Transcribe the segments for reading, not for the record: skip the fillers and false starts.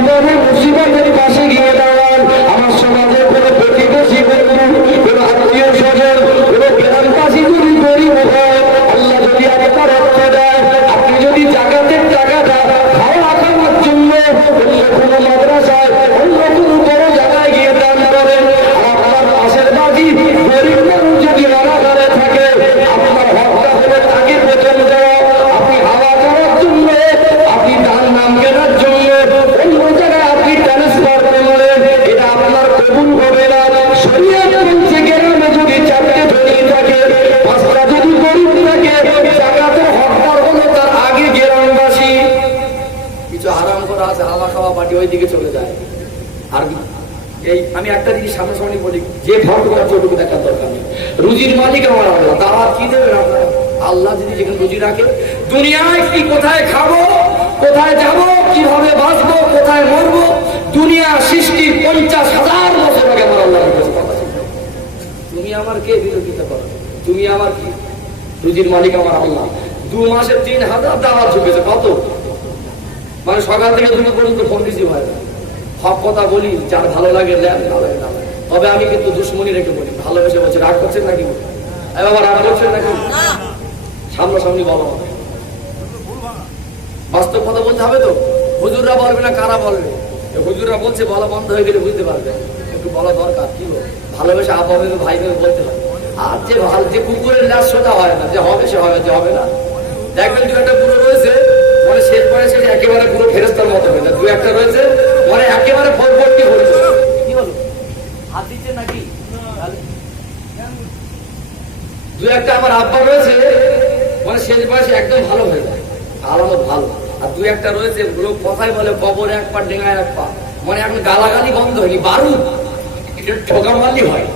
বিপদে মুসিবতের পাশে গিয়ে দাঁড়ান। আমার সমাজের কোনো প্রতিবেশী বন্ধু, কোনো আত্মীয় স্বজন, কোনো গ্রামবাসী যদি গরিব হয়, আল্লাহ যদি আপনার অর্থ দেয়, আপনি যদি জাকাতের টাকাটা খাওয়া খাওয়ার জন্য অন্য কোনো মাদ্রাসায়, অন্য কোনো বড় জায়গায় গিয়ে দান করেন, আপনার পাশের বাড়ি গরিব মানুষ যদি রানাঘরে থাকে, আপনার হকটা হলে তাকে বেতন দেওয়া। আপনি হাওয়া করার জন্য, আপনি দান নাম কেনার জন্য অন্য জায়গায় আপনি ট্রান্সফার করলেন, এটা আপনার কবুল হবে না। শরীয়ত বলছে গ্রামে যদি 4টে ধনী থাকে, 5টা যদি গরিব থাকে, জাকাতের হকদার হলো তার আগে গ্রামবাসী। কিছু হারাম করা আছে, হাওয়া খাওয়া পার্টি ওই দিকে চলে যায়। আর এই আমি একটা জিনিস সামনাসামনি বলি, যে ফর্দ আছে ওটুকু দেখার দরকার নেই। রুজির মালিক আমার আল্লাহ, তারা কি দেবেন আপনার? আল্লাহ যদি যেখানে রুজি রাখে, দুনিয়ায় কি কোথায় খাবো, কোথায় যাব, কিভাবে বাঁচবো, কোথায় মরবো, দুনিয়া সৃষ্টি 50,000 বছর আগে আমার আল্লাহ রেখেছে। কথা ছিল, তুমি আমার কে বিরোধিতা করো? তুমি আমার কি? রুজির মালিক আমার আল্লাহ। 2 মাসে 3,000 দাওয়াত ঢুকেছে। কত? মানে সকাল থেকে দুপুর পর্যন্ত ফোন রিসিভ হয় না। হক কথা বলি, যার ভালো লাগে দেন, না লাগে না লাগে। তবে আমি কিন্তু দুশ্মনী রেখে বলি, ভালোবেসে বলছি। রাগ করছেন নাকি? বাবা রাগ করছেন নাকি? সামনাসামনি বলো, বাস্তব কথা বলতে হবে তো। হুজুররা বলবে না, কারা বলবে? হুজুররা বলছে, বলা বন্ধ হয়ে গেলে বুঝতে পারবে। একটু বলা দরকার, কি ভালোবেসে আপা ভেবে ভাই ভেবে বলতে হবে। আর যে কুকুরের লাশ সোজা হয় না, যে হবে সে হবে, যে হবে না। দেখবেন 2-1টা পুরো রয়েছে, মানে শেষ বয়সে একেবারে পুরো ফেরেস্তার মতো হয়ে যায়। 2-1টা রয়েছে মানে একেবারে ফলপট্টি হয়েছে। কি বলো, হাত দিচ্ছে নাকি? 2-1টা আমার আব্বা রয়েছে, মানে শেষ বয়সে একদম ভালো হয়ে যায়, আলামত ভালো। আর 2-1টা রয়েছে লোক কথাই বলে, কবরে 1 পা ডেঙায় 1 পা, মানে এখন গালাগালি বন্ধ হয়নি, বারুদ ঠোকামালি হয়।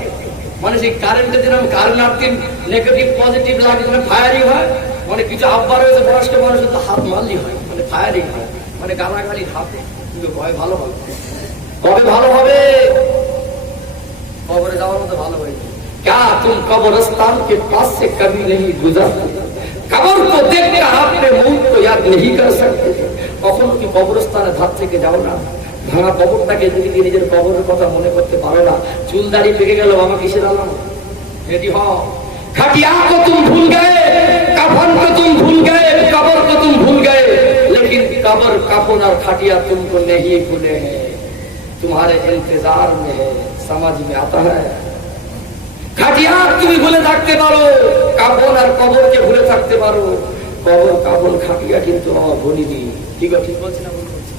মানে সেই কারেন্টে যেরকম কারেন্ট আর্থিং নেগেটিভ পজিটিভ লাগে, ফায়ারিং হয়। মানে কিছু আব্বা রয়েছে বয়স্ক মানুষের তো হাত মারলি হয়, মানে ফায়ারিং হয়, মানে গালাগালি হাতে। কিন্তু ভয় ভালো হবে, কবে ভালো হবে? কবরে যাওয়ার মতো ভালো হয়েছে। क्या तुम कब्रिस्तान के पास से कभी नहीं गुजरते? कब्र को देखकर आपने मौत को याद नहीं कर सकते? কখনো কি কবরস্থানের ধার থেকে যাও না? ভাঙা কবরটাকে যদি নিজের কবরের কথা মনে করতে পারো না, চুল দাড়ি পেকে গেল, বাবা কিসের আলাম? রেডি হও। खटिया को तुम भूल गए, कफन को तुम भूल गए, कब्र को तुम भूल गए, लेकिन कब्र कफन और खटिया तुमको नहीं भूले हैं, तुम्हारे इंतजार में है, समझ में आता है? খাটিয়া তুমি ভুলে থাকতে পারো, কাফন আর কবরকে ভুলে থাকতে পারো, কবর কাফন খাটিয়া কিন্তু ভুলিনি। ঠিক বলছি না? ভুল বলছি?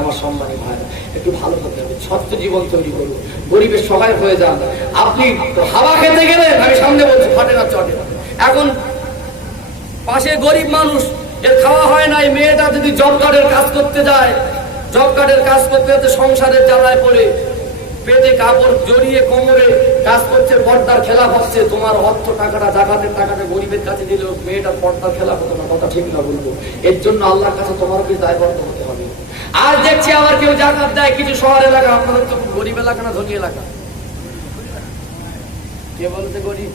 আমার সম্মানী ভাই, একটু ভালো হতে হবে, সত্য জীবন তৈরি করুন, গরিবের সহায় হয়ে যান। আপনি হাওয়া খেতে গেলে, আমি সামনে বলছি, ফাটে না চটে। এখন পাশে গরিব মানুষ, এর খাওয়া হয় নাই, মেয়েটা যদি জব কার্ডের কাজ করতে যায়, জব কার্ডের কাজ করতে করতে সংসারের জ্বালায় পড়ে, পেটে কাপড় জড়িয়ে কোমরে কাজ করছে, পর্দার খেলাপ হচ্ছে। তোমার অর্থ টাকাটা, জাকাতের টাকাটা গরিবের কাছে দিল, মেয়েটার পর্দার খেলাপ হতো না। কথা ঠিক না বলবো? এর জন্য আল্লাহর কাছে তোমার কি দায়বদ্ধ হতে হবে। আর দেখছি আবার কেউ জাকাত দেয় কিছু শহর এলাকা, আপনাদের তো গরিব এলাকা না ধনী এলাকা? কে বলতে গরিব?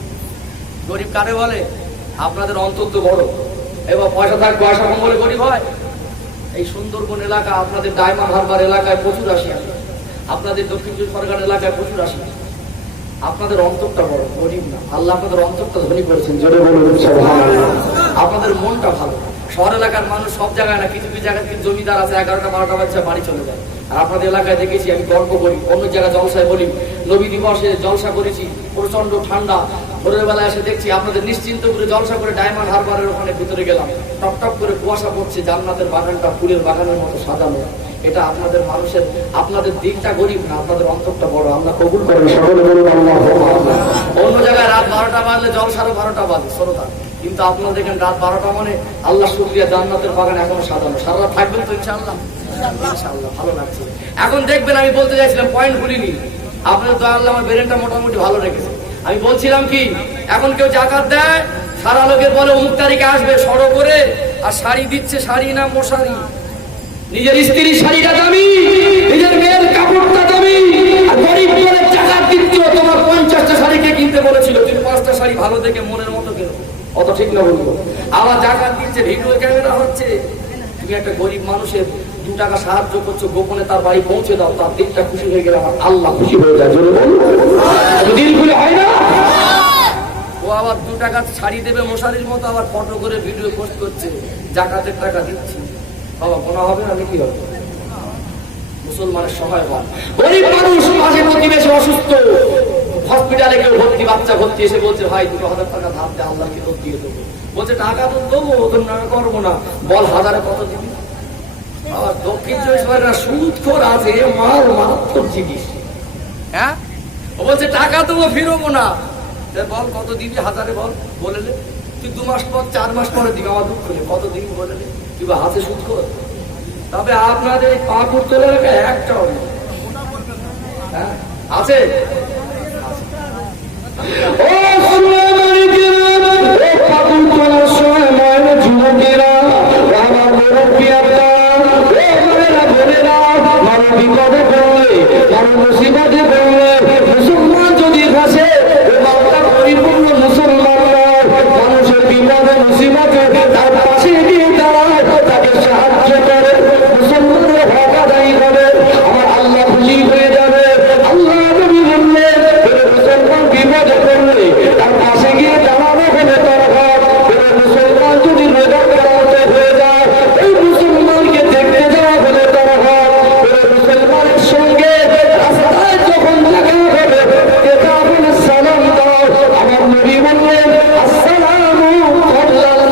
গরিব কারে বলে? আপনাদের অন্তর তো বড়, এবার পয়সা থাক, পয়সা কম বলে গরিব হয়? এই সুন্দরবন এলাকা, আপনাদের ডায়মন্ড হারবার এলাকায় প্রচুর আসি, আপনাদের দক্ষিণ চব্বিশ পরগনা এলাকায় প্রচুর আসি। আপনাদের অন্তরটা বড়, গরিব না। আল্লাহ আপনাদের অন্তরটা ধনী করেছেন, জোরে বলুন সুবহানাল্লাহ। আপনাদের মনটা ভালো। শহর এলাকার মানুষ সব জায়গায় না, কিছু কিছু জায়গায় জমিদার আছে, 11টা 12টা বাচ্চা বাড়ি চলে যায়। আর আপনাদের এলাকায় দেখেছি, আমি গল্প করি, অন্য জায়গায় জলসায় বলি, নবী দিবসে জলসা করেছি, প্রচন্ড ঠান্ডা, ভোরের বেলা এসে দেখছি আপনাদের নিশ্চিন্ত করে জলসা করে ডায়মন্ড হারবারের ওখানে ভিতরে গেলাম, টপ টপ করে কুয়াশা পড়ছে, জান্নাতের বাগানটা ফুলের বাগানের মতো সাজানো। এটা আপনাদের মানুষের, আপনাদের দিকটা গরিব না, আপনাদের অন্তরটা বড়। আল্লাহ কবুল করেন, সকলে বলুন আল্লাহুম্মা আমিন। অন্য জায়গায় রাত 12টা বাজলে জলসারও 12টা বাজে, শ্রোতা, কিন্তু আপনারা দেখেন রাত 12টা মানে আল্লাহ শুকরিয়া, জান্নাতের বাগান এখনো সাজানো। সারা রাত থাকবেন তো ইনশাআল্লাহ? ইনশাআল্লাহ, ভালো লাগছে। এখন দেখবেন, আমি বলতে চাইছিলাম, পয়েন্ট ভুলিনি, আপনাদের দয়া আল্লাহ আমার ব্রেনটা মোটামুটি ভালো রেখেছে। আমি বলছিলাম কি, এখন কেউ জাকাত দেয়, সারা লোকে বলে অমুক তারিখে আসবে, সড়ো করে, আর শাড়ি দিচ্ছে, শাড়ি না মশারি। নিজের স্ত্রীর শাড়িটা দামি, নিজের মেয়ের কাপড়টা দামি, আর গরিব বলে জাকাত দিচ্ছ। তোমার 50টা শাড়িকে কিনতে বলেছিল, তুমি 5টা শাড়ি ভালো দেখে মনের মতো কেন? অত ঠিক না বলবো? আবার জাকাত দিচ্ছে, ভিডিও ক্যামেরা হচ্ছে, তুমি একটা গরিব মানুষের 2 টাকা সাহায্য করছো, গোপনে তার বাড়ি পৌঁছে দাও, তার দিকটা খুশি হয়ে গেলে আমার আল্লাহ খুশি হয়ে যায়। জোরে বল, দিলগুলো হয় না? ও আবার 2 টাকা ছাড়িয়ে দেবে মশারির মতো, আবার ফটো করে ভিডিও পোস্ট করছে, জাকাতের টাকা দিচ্ছি। বাবা গোনা হবে না? কি হবে? মুসলমানের সহায় হন। গরিব মানুষ, মাঝে প্রতিবেশী অসুস্থ, হসপিটালে কেউ ভর্তি, বাচ্চা ভর্তি, এসে বলছে ভাই 2000 টাকা ধার দে, আল্লাহকে তো দিয়ে দেবো। বলছে টাকা তো দেবো, তোর না করবো না, বল হাজারে কত দিবি? আবার দক্ষিণ 24 পরগনা সুদখোর আছে, মাল মারাত্মক জিনিস। হ্যাঁ, ও বলছে টাকা দেবো, ফিরবো না, বল কত দিবি? হাজারে বল, বলে তুই 2 মাস পর 4 মাস পরে দিবি, আমার দুঃখ নেই, কত দিবি বলে তুই বা হাতে সুদখোর। তবে আপনাদের পাকুড় তোলে একটাও নেই, হ্যাঁ আছে? মুসলমান যদি ভাসে পরিপূর্ণ মুসলমান, মানুষের বিপদে মুসিবতে তার পাশে গিয়ে দাঁড়ায়, তাকে সাহায্য করে, মুসলমানের হক আদায় করে, আমার আল্লাহ খুশি হয়ে যাবে। আল্লাহ নবী বললেন মুসলমান বিপদে পড়লে তার পাশে গিয়ে দাঁড়ানো হলে তার হক। মুসলমান যদি রোজা করাতে হয়ে যায়, এই মুসলমানকে দেখতে যাওয়া হলে তার হক। মুসলমানের সঙ্গে রাস্তায় যখন দেখা হবে, সালাম দাও। আমার নবী বললেন আসসালামু আলাইকুম,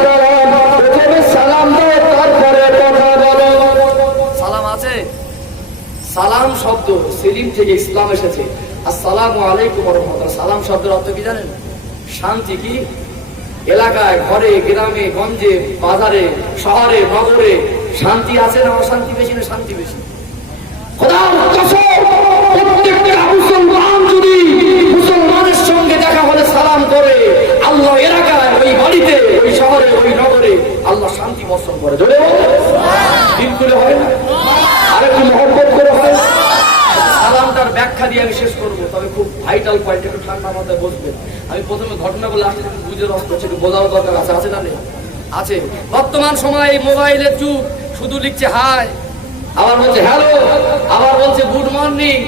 প্রথমে সালাম দাও, তারপরে কথা বলো। সালাম আছে? সালাম শব্দ সেলিম থেকে ইসলাম এসেছে। আসসালামু আলাইকুম ওয়া রাহমাতুল্লাহ। সালাম শব্দের অর্থ কি জানেন? শান্তি। কি এলাকায়, ঘরে, গ্রামে, গঞ্জে, বাজারে, শহরে, নগরে শান্তি আছে না অশান্তি বেশি না শান্তি বেশি? খোদার কসম, প্রত্যেকটা মুসলমান যদি মুসলমানের সঙ্গে দেখা হলে সালাম করে, আল্লাহ এলাকায়, ওই বাড়িতে, ওই শহরে, ওই নগরে আল্লাহ শান্তি বর্ষণ করে। ধরে দিন খুলে হয় না? আরেকটু মহব্বত করে হয়। সালামটার ব্যাখ্যা দিয়ে আমি শেষ করবো, তবে খুব ভাইটাল পয়েন্ট, একটু ঠান্ডা মাথায় বসবে। আমি প্রথমে ঘটনাগুলো আসলে বুঝে রস করছি, একটু বোঝাও দরকার আছে। আছে না? আছে। বর্তমান সময়ে মোবাইলের যুগ, শুধু লিখছে হাই, আবার বলছে হ্যালো, আবার বলছে গুড মর্নিং,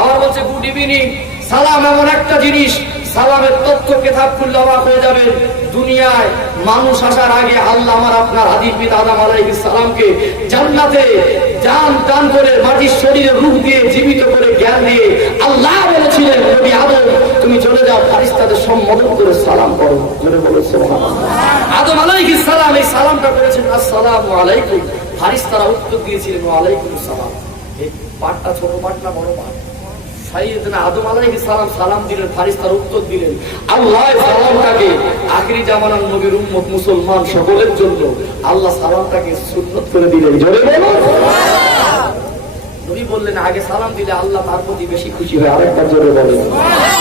আবার বলছে গুড ইভিনিং। সালাম এমন একটা জিনিস, সালামের তথ্য কেতাব খুললে অবাক হয়ে যাবে। দুনিয়ায় মানুষ আসার আগে আল্লাহ আমার আপনার আদির পিতা আদম আলাইহিস সালামকে জান্নাতে জান দান করে, মাটির শরীরে রূহ দিয়ে, জীবিত করে, জ্ঞান দিয়ে আল্লাহ বলেছিলেন নবী আদম তুমি চলে যাও, ফেরেশতাদের সম্বোধন করে সালাম করো। জোরে বলো সুবহানাল্লাহ। আদম আলাইহিস সালাম এই সালামটা করেছেন আসসালামু আলাইকুম, ফেরেশতারা উত্তর দিয়েছিলেন ওয়া আলাইকুমুস সালাম। এই পাঠটা ছোট পাঠ না বড় পাঠ? সাইয়েদনা আদম আলাইহিস সালাম সালাম দিলেন, ফেরেশতারা উত্তর দিলেন। আল্লাহ সালামটাকে আখিরি জামানার নবীর উম্মত মুসলমান সকলের জন্য আল্লাহ সালামটাকে সুন্নত করে দিলেন। জোরে বলো সুবহানাল্লাহ। নবী বললেন আগে সালাম দিলে আল্লাহ তার প্রতি বেশি খুশি হয়। আরেকবার জোরে বলেন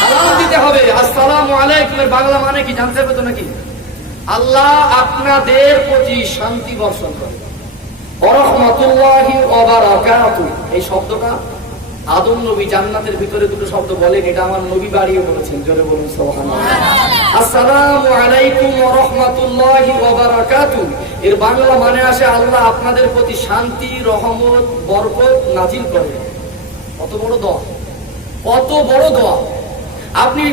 সালাম দিতে হবে। আসসালামু আলাইকুম এর বাংলা মানে কি জানতে হবে তো নাকি? আল্লাহ আপনাদের প্রতি শান্তি বর্ষণ করে। ওয়া রাহমাতুল্লাহি ওয়া বারাকাতুহু, এই শব্দটা আদম নবী জান্নাতের ভিতরে দুটো শব্দ বলেন, এটা আমার নবী বাড়িয়ে বলেছেন। জোরে বলুন সুবহানাল্লাহ। আসসালামু আলাইকুম ওয়া রাহমাতুল্লাহি ওয়া বারাকাতুহু এর বাংলা মানে আসে আল্লাহ আপনাদের প্রতি শান্তি, রহমত, বরকত নাজিল করে। কত বড় দোয়া, কত বড় দোয়া। আপনি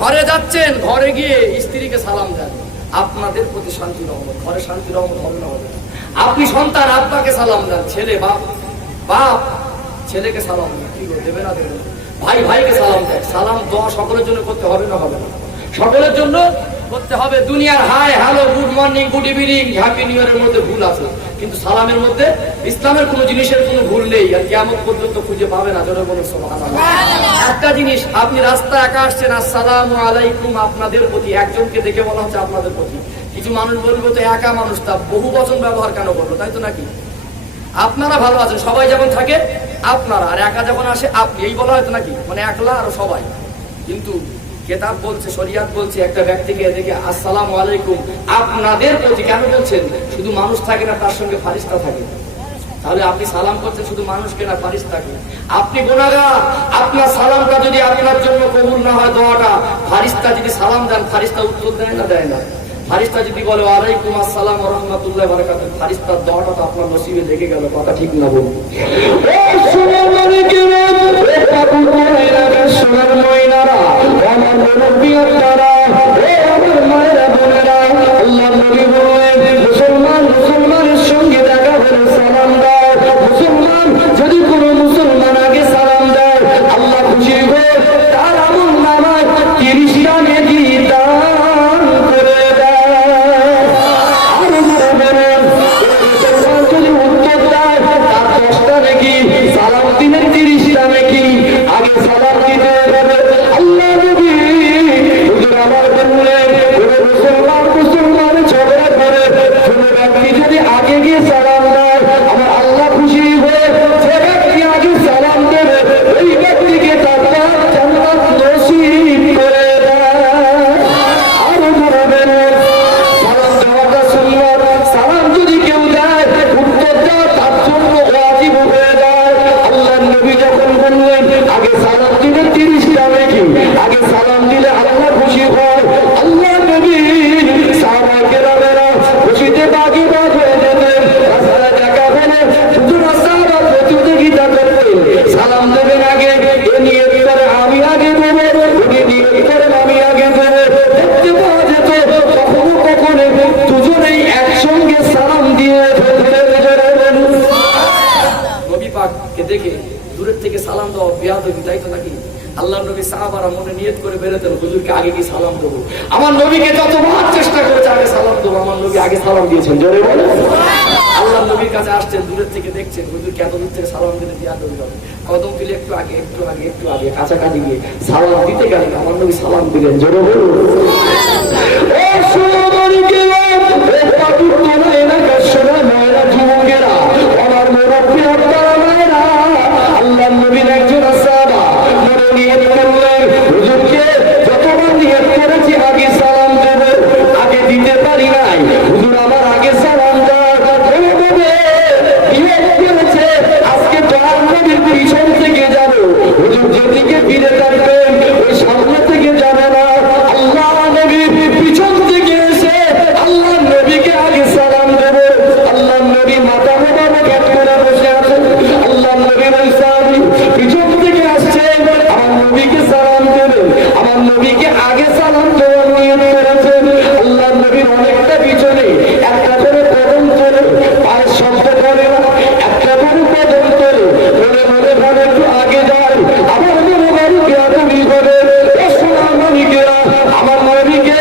ঘরে যাচ্ছেন, ঘরে গিয়ে স্ত্রীকে সালাম দেন, আপনাদের প্রতি শান্তি রহমত। ঘরে শান্তি রহমত হবে না? হবে না। আপনি সন্তান, আব্বাকে সালাম দেন, ছেলে বাপ বাপ ছেলেকে সালাম দেন, কি দেবে না দেবে? ভাই ভাইকে সালাম দেন। সালাম দোয়া সকলের জন্য করতে হবে না? হবে না? সকলের জন্য করতে হবে। দুনিয়ার hi hello, good morning, good evening, happy new ইয়ারের মধ্যে ভুল আছে, কিন্তু সালামের মধ্যে ইসলামের কোনো জিনিসের কোনো ভুল নেই, আর কিয়ামত পর্যন্ত খুঁজে পাবে না। জোরে বলুন সুবহানাল্লাহ। একটা জিনিস, আপনি রাস্তায় একা আসছেন, আসসালামু আলাইকুম আপনাদের প্রতি, একজনকে দেখে বলা হচ্ছে আপনাদের প্রতি। কিছু মানুষ বলবে তো একা মানুষ, তা বহু বচন ব্যবহার কেন করলো? তাই তো নাকি? আপনারা ভালো আছেন, সবাই যেমন থাকে আপনারা, আর একা যখন আসে আপনি, এই বলা হয়তো নাকি? মানে একলা আর সবাই। কিন্তু কেতাব বলছে, শরিয়াত বলছে একটা ব্যক্তিকে দেখে আসসালামু আলাইকুম আপনাদের প্রতি কেন বলছেন? শুধু মানুষ থাকে না, তার সঙ্গে ফারিস্তা থাকে। তাহলে আপনি সালাম করছেন শুধু মানুষকে না, ফারিস্তাকে। আপনি গুনাহগার, আপনার সালামটা যদি আপনার জন্য কবুল না হয়, দোয়াটা, ফারিস্তা যদি সালাম দেন, ফারিস্তা উত্তর দেয় না? দেয় না। ফারিস্তা যদি বলে ওয়ালাইকুম আসসালাম ওয়া রাহমাতুল্লাহি ওয়া বারাকাতুহু, ফারিস্তার দোয়াটা তো আপনার নসিবে লেগে গেল। কথা ঠিক না বলুন? সোনার ময়নারা, আমার মুরব্বী আপনারা, আমার মায়েরা বোনেরা, আল্লাহ নবী বললেন মুসলমানের সঙ্গে দেখা হলে সালাম দাও। মুসলমান যদি কোনো মুসলমান আগে সালাম দেয়, আল্লাহ খুশি হয়ে তার আমল নামায় 30টা নেকি দান করে দেয়। আর মুসলমান যদি উত্তর দেয়, তার 10টা নেকি, সালাম দিলে 30টা নেকি। আগে সালাম দিতে হবে। আল্লাহ নবী হুজুর আমার বললেন, মুসলমান ঝগড়া করে কোন ব্যক্তি যদি আগে গিয়ে সালাম দেয়, আমার আল্লাহ খুশি হয়ে যে ব্যক্তি আগে সালাম দেবে ওই ব্যক্তিকে তার জান্নাত নসিব করে দেয়। আর বলবেন সালাম দেওয়াটা সুন্নাত। সালাম যদি কেউ দেয়, উত্তর দেওয়া তার জন্য ওয়াজিব হয়ে যায়। আল্লাহর নবী যখন বললেন আগে সালাম দিলে 30টা নেকি, আগে সালাম দিলে আল্লাহ খুশি হয়। আল্লাহ নবী সাহাবায়ে কেরামেরা খুশিতে বাগি বাগ হয়ে যেতেন। রাস্তায় দেখা হলে হুজুর সাহাবা প্রতিযোগিতা করতেন, সালাম দেবেন আগে, এ নিয়ত করে আমি আগে দেবো, উনি নিয়ত করেন আমি আগে দেবো। দেখতে পাওয়া যেত কখনো কখনো দুজনেই একসঙ্গে সালাম দিয়ে ফেলতেন। নবী পাককে দেখে দূরের থেকে সালাম দেওয়া বেয়াদবি, তাই তো নাকি? আল্লাহর নবী সাহাবারা মনে নিয়ত করে বেরোতেন, হুজুরকে আগে কি সালাম দেবো। আমার নবীকে যতবার চেষ্টা করেছে আগে সালাম দেবো, আমার নবী আগে সালাম দিয়েছেন। জোরে বলে। আল্লাহর নবীর কাছে আসছেন, দূরের থেকে দেখছেন হুজুরকে এত দূর থেকে সালাম দিলে বেয়াদবি হবে। কদম তুলে একটু আগে একটু আগে একটু আগে কাছাকাছি গিয়ে সালাম দিতে গেলেন, আমার নবী সালাম দিলেন। জোরে বলুন। আমার মুরব্বী আপনারা মায়েরা, আল্লাহর নবীর একজন সাহাবা মনে নিয়ত করলেন, হুজুরকে যতবার নিয়ত করেছি আগে সালাম দেব, আগে দিতে পারি নাই, হুজুর আমার আগে সালাম দেওয়ার নিয়ত করেছে আজকে দয়াল নবীর পিছন থেকে যাব। হুজুর যেদিকে ফিরে থাকবেন ওই সামনে থেকে যাবে না। আল্লাহ নবী পিছন থেকে এসে আল্লাহ নবীকে আগে সালাম দেবে। আল্লাহ নবী মাথা মোবারক এক করে বসে আছেন, আল্লাহ নবীর ওই সাহাবী পিছন থেকে আসছে, আমার নবীকে সালাম দেবে। আমার নবীকে আগে সালাম দেওয়ার নিয়ত করেছেন। আল্লাহ নবীর অনেকটা পিছনে একটা করে কদম করে, পায়ের শব্দ করে না, একটা করে কদম করে মনে মনে ভাবে একটু আগে যায়। আমার মনে বাড়ি বেয়াদবি করে সোনার নবীকেরা আমার নবীকে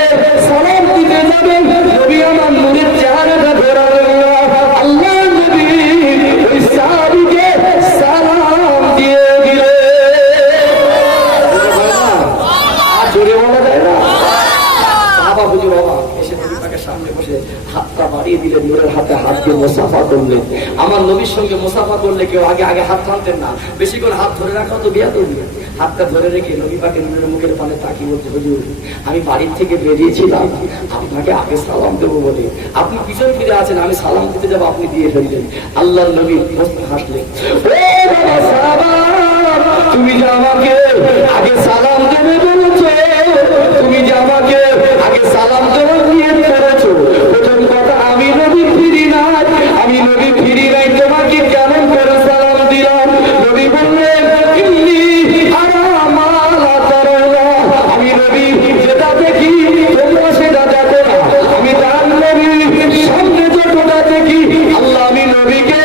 সালাম দিতে যাবেন, নবী আমার নূরের চেহারাটা ধরালেন না। আল্লাহ নবী ওই সাহাবীকে সালাম দিয়ে দিলেন। জোরে বলা যায় না? সাহাবা হুজুর অবাক, এসে নবী পাকের সামনে বসে হাতটা বাড়িয়ে দিলেন, নূরের হাতে হাত দিয়ে মুসাফা করলেন। আমার নবীর সঙ্গে মুসাফা করলে কেউ আগে আগে হাত টানতেন না, বেশি করে হাত ধরে রাখা তো বেয়াদবি। হাতটা ধরে রেখে নবী পাকের নূরের মুখের পানে তাকিয়ে বলছে, হুজুর আমি বাড়ির থেকে বেরিয়েছিলাম আপনাকে আগে সালাম দেবো বলে, আপনি পিছন ফিরে আছেন, আমি সালাম দিতে যাবো, আপনি দিয়ে ফেললেন। আল্লাহর নবী হাসলেন, তুমি যে আমাকে আগে সালাম দেবে বলেছো, তুমি যে আমাকে আগে সালাম দেওয়ার নিয়ত করেছো, প্রথম কথা আমি নবী ফিরি নাই, আমি নবী ফিরি নাই, তোমাকে কেমন করে সালাম দিলাম? নবী বললেন, আমি নবী যেটা দেখি তোমরা সেটা দেখো না, আমি তার নবী সামনে যতটা দেখি, আল্লাহ আমি নবীকে